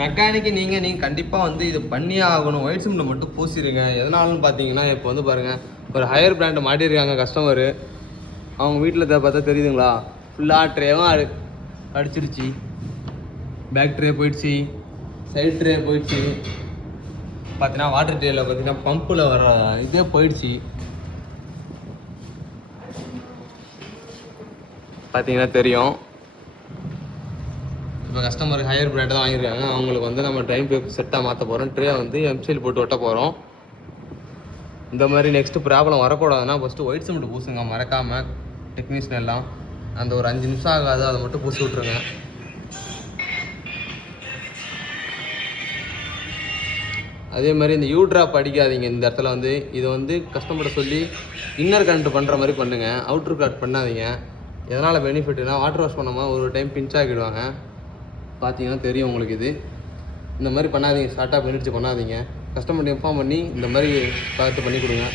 Mechanic நீங்கள் கண்டிப்பாக வந்து இது பண்ணியே ஆகணும். ஒயிட் சிமெண்ட்டை மட்டும் பூசிடுங்க. எதனாலன்னு பார்த்தீங்கன்னா இப்போ வந்து பாருங்கள், ஒரு ஹையர் பிராண்டை மாட்டியிருக்காங்க கஸ்டமரு. அவங்க வீட்டில் பார்த்தா தெரியுதுங்களா, ஃபுல்லாக ட்ரேவும் அடிச்சிருச்சு. பேக் ட்ரே போயிடுச்சு, சைட் ட்ரே போயிடுச்சு. பார்த்தீங்கன்னா வாட்டர் ட்ரேயில் பார்த்தீங்கன்னா பம்பில் வர இதே போயிடுச்சு. பார்த்தீங்கன்னா தெரியும். இப்போ கஸ்டமர் ஹையர் பிராண்ட் தான் வாங்கியிருக்காங்க. அவங்களுக்கு வந்து நம்ம டைம் பேப்பர் செட்டாக மாற்ற போகிறோம். ட்ரே வந்து எம்சிஎல் போட்டு ஒட்ட போகிறோம். இந்த மாதிரி நெக்ஸ்ட்டு ப்ராப்ளம் வரக்கூடாதுன்னா ஃபஸ்ட்டு ஒயிட் சிமெண்ட் பூசுங்க மறக்காமல். டெக்னீஷியன் எல்லாம் அந்த ஒரு 5 நிமிஷம் ஆகாது, அதை மட்டும் பூசி விட்ருங்க. அதே மாதிரி இந்த யூட்ராப் அடிக்காதீங்க. இந்த இடத்துல வந்து இதை வந்து கஸ்டமர்கிட்ட சொல்லி இன்னர் கரண்ட் பண்ணுற மாதிரி பண்ணுங்கள். அவுட்ரு கட் பண்ணாதீங்க. எதனால் பெனிஃபிட்னா வாட்டர் வாஷ் பண்ணாமல் ஒரு டைம் பிஞ்ச் ஆகிடுவாங்க. பார்த்தீங்கன்னா தெரியும் உங்களுக்கு. இது இந்த மாதிரி பண்ணாதீங்க. ஷார்ட்டாக பெனிஃபிட்ஸ் பண்ணாதீங்க. கஸ்டமர்கிட்ட இன்ஃபார்ம் பண்ணி இந்த மாதிரி பார்த்து பண்ணி கொடுங்க.